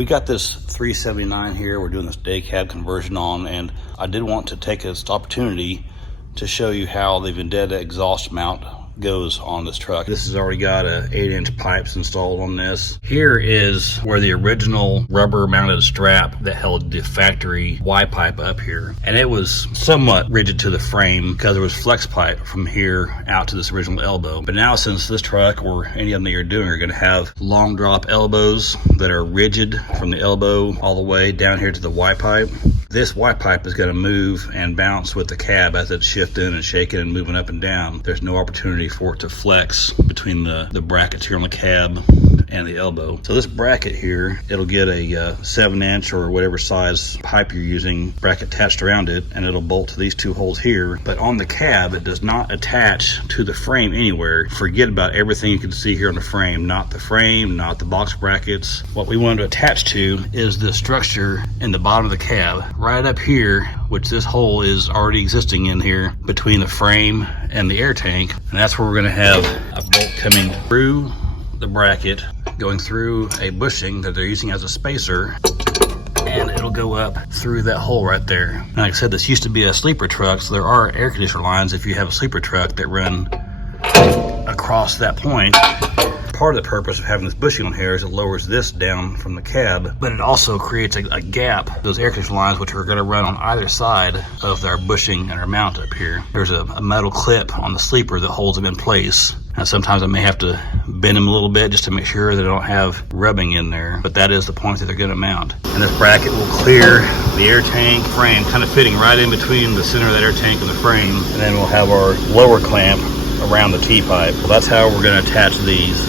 We got this 379 here. We're doing this day cab conversion on, and I did want to take this opportunity to show you how the Vendetta exhaust mount goes on this truck. This has already got 8-inch pipes installed on this. Here is where the original rubber mounted strap that held the factory Y pipe up here, and it was somewhat rigid to the frame because there was flex pipe from here out to this original elbow. But now, since this truck or any of them that you're doing are going to have long drop elbows that are rigid from the elbow all the way down here to the Y pipe, this Y pipe is going to move and bounce with the cab as it's shifting and shaking and moving up and down. There's no opportunity for it to flex between the brackets here on the cab and the elbow. So this bracket here, it'll get a 7-inch or whatever size pipe you're using bracket attached around it, and it'll bolt to these two holes here. But on the cab, it does not attach to the frame anywhere. Forget about everything you can see here on the frame, not the box brackets. What we want to attach to is the structure in the bottom of the cab, right up here, which this hole is already existing in here between the frame and the air tank. And that's where we're going to have a bolt coming through the bracket, going through a bushing that they're using as a spacer, and it'll go up through that hole right there. And like I said, this used to be a sleeper truck, so there are air conditioner lines if you have a sleeper truck that run across that point. Part of the purpose of having this bushing on here is it lowers this down from the cab, but it also creates a gap. Those air conditioner lines, which are going to run on either side of our bushing and our mount up here. There's a metal clip on the sleeper that holds them in place. And sometimes I may have to bend them a little bit just to make sure they don't have rubbing in there, but that is the point that they're going to mount. And this bracket will clear the air tank frame, kind of fitting right in between the center of that air tank and the frame. And then we'll have our lower clamp around the T-pipe. Well, that's how we're going to attach these.